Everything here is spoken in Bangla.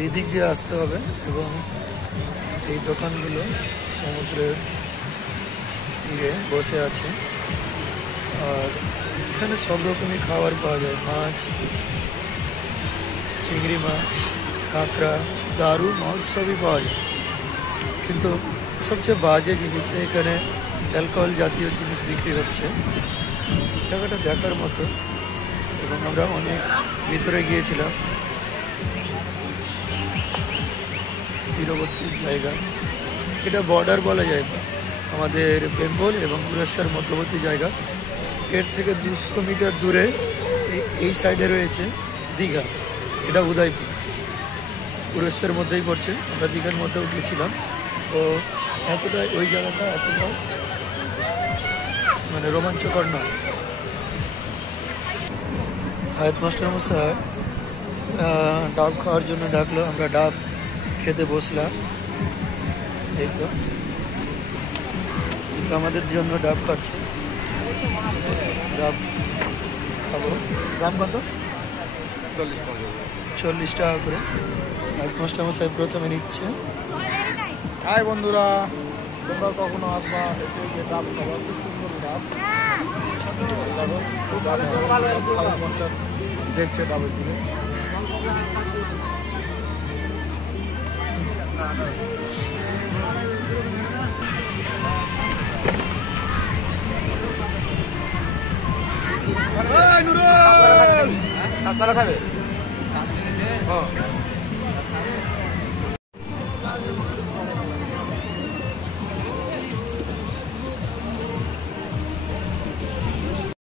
এই দিক দিয়ে আসতে হবে এবং এই দোকানগুলো সমুদ্রের তীরে বসে আছে। আর এখানে সব রকমই খাবার পাওয়া যায়, মাছ, চিংড়ি মাছ, কাঁকড়া, দারু, মাছ সবই পাওয়া যায়। কিন্তু সবচেয়ে বাজে জিনিসটা এখানে অ্যালকোহল জাতীয় জিনিস বিক্রি হচ্ছে। জায়গাটা দেখার মতো এবং আমরা অনেক ভিতরে গিয়েছিলাম, তীরবর্তী জায়গা। এটা বর্ডার বলা যায় আমাদের বেঙ্গল এবং উড়িষ্যার মধ্যবর্তী জায়গা। এর থেকে 200 মিটার দূরে এই সাইডে রয়েছে দীঘা। এটা উদয়পুর, উড়িষ্যার মধ্যেই পড়ছে। আমরা দীঘার মধ্যেও গিয়েছিলাম। তো এতটা ওই জায়গাটা এতটা মানে রোমাঞ্চকর নয়। হায়াত মাস্টার মশাই ডাব খাওয়ার জন্য ডাকলো, আমরা ডাব খেতে বসলাম। এই তো আমাদের জন্য ডাব কাটছে, ডাব খাবো। দাম কত? 40 টাকা করে। হায়াত মাস্টার মশাই প্রথমে নিচ্ছে। হাই বন্ধুরা, তোমরা কখনো আসবা, এসে যে ডাব খাবার, খুব সুন্দর ডাব। মাস্টার দেখছে ডাবের দিকে। খাবে